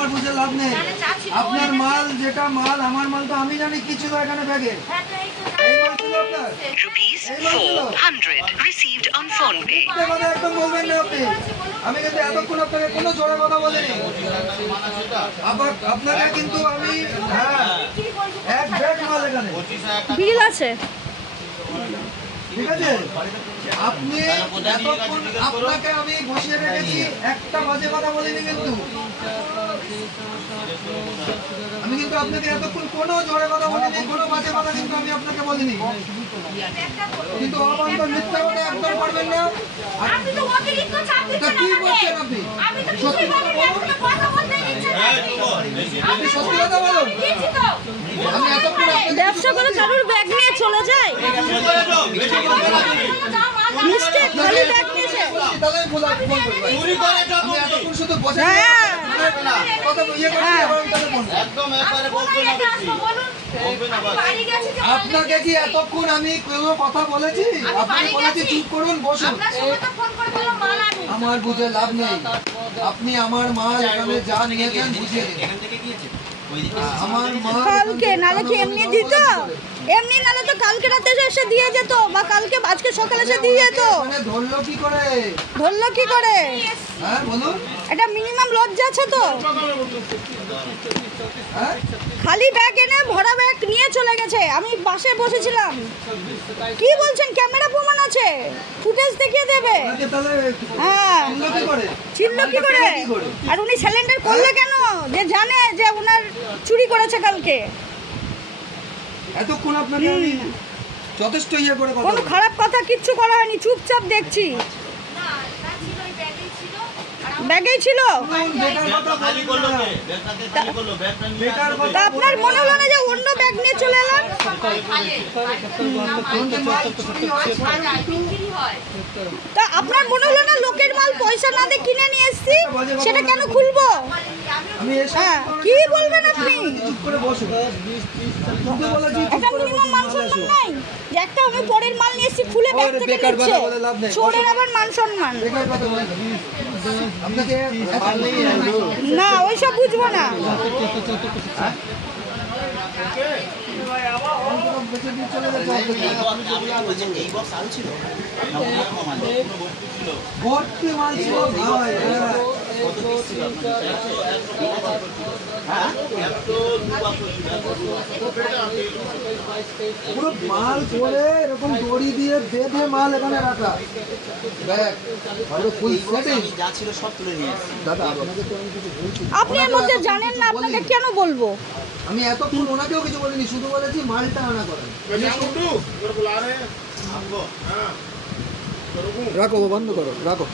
আমার বুঝে লাভ নেই। আপনার মাল যেটা মাল, আমার মাল তো আমি জানি কি ছিল এখানে ব্যাগে। এই মাল ছিল আপনার? Rupees 400 received on phone pay. কথা একদম বলবেন না আপনি। আমি কিন্তু এতক্ষণ আপনাকে কোনো জোরে কথা বলিনি। আপনাকে কিন্তু আমি এক ব্যাগ মাল এখানে বিল আছে। ঠিক আছে, আপনি এতক্ষণ আপনাকে আমি বসিয়ে রেখেছি, একটা বাজে কথা বলিনি কিন্তু। আমি কিন্তু আপনাকে এতক্ষণ কোনো জোরে কথা বলিনি, কোনো বাজে কথা কিন্তু আমি আপনাকে বলিনি। কিন্তু অবান্তর মিথ্যা কথা একদম করবেন না। আপনি তো অতিরিক্ত চাপ তা দিচ্ছেন কি আমাকে। বলছেন আপনি? আমি তো কিছুই বলিনি, এখনো কথা বলতে দিচ্ছেন না আপনি। আপনি সত্যি কথা বলুন। দিচ্ছি তো। আমি এতক্ষণ আপনাকে ব্যবসা করে কারোর ব্যাগ নিয়ে চলে যায়, মিস্টেক খালি ব্যাগ নিয়েছে। তাহলে আমি ফোন করবো। আমি এতক্ষণ শুধু বসে হ্যাঁ। কথা ইয়ে করছি, হ্যাঁ। আবার আমি তাহলে ফোন করবো। আপনাকে কি এতক্ষণ আমি কোনো কথা বলেছি? আপনি বলেছি চুপ করুন, বসুন। আমার বুঝে লাভ নেই। আপনি আমার মাল এখানে যা নিয়েছেন বুঝিয়ে দিন। আমার মাল কালকে নালে কি এমনি দিত? এমনি নালে তো কালকে রাতে এসে দিয়ে যেত, বা কালকে আজকে সকালে এসে দিয়ে যেত। মানে ধরলো কি করে? ধরলো কি করে? হ্যাঁ বলুন। এটা মিনিমাম লজ্জা আছে তো। হ্যাঁ, খালি ব্যাগ এনে ভরা ব্যাগ নিয়ে চলে গেছে। আমি বাসে বসেছিলাম। কি বলছেন? ক্যামেরা প্রমাণ আছে, ফুটেজ দেখিয়ে দেবে। আপনাকে তাহলে হ্যাঁ, ধরলো কি করে? ছিল কি করে? কি করে? আর উনি সিলিন্ডার করলে কেন? যে জানে যে ওনার চুরি করেছে কালকে। এতক্ষণ আপনাকে আমি যথেষ্ট ইয়ে করে কথা কোনো বলছি। খারাপ কথা কিচ্ছু করা হয়নি, চুপচাপ দেখছি। ব্যাগেই ছিল। শুনুন, বেকার কথা বলবেন না। বেকার কথা তা আপনার মনে হলো না যে অন্য ব্যাগ নিয়ে চলে এলাম? আমাদের মাল চুরি হয়, তা আপনার মনে হলো না লোকের মাল পয়সা না দিয়ে কিনে নিয়ে এসেছি, সেটা কেন খুলবো? আমি এসব হ্যাঁ, কারণে কি বলবেন আপনি? চুপ করে বসুন। শুনতে বলেছি চুপ একটা করে মিনিমাম বসুন, মান মাল সম্মান আসুন। নাই যে একটা আমি পরের মাল নিয়ে এসেছি খুলে ব্যাগ ওরে থেকে বেকার নিচ্ছে। কথা বলে লাভ নেই। চোরের আবার মান সম্মান বেকার কথা বলবেন না। আপনাকে না, ওইসব বুঝবো না। বেঁচে দিয়ে চলে গেছে ভর্তি মাল ছিল ভাই। পুরো মাল করে এরকম দড়ি দিয়ে বেঁধে মাল এখানে রাখা ব্যাগ ফুল সেটিং। দাদা আপনাকে তো আমি কিছু বলছি। আপনি এর মধ্যে জানেন না, আপনাকে কেন বলবো? আমি এতক্ষণ ওনাকেও কিছু বলিনি, শুধু বলেছি মালটা আনা করেন। রাখো, বন্ধ করো, রাখো।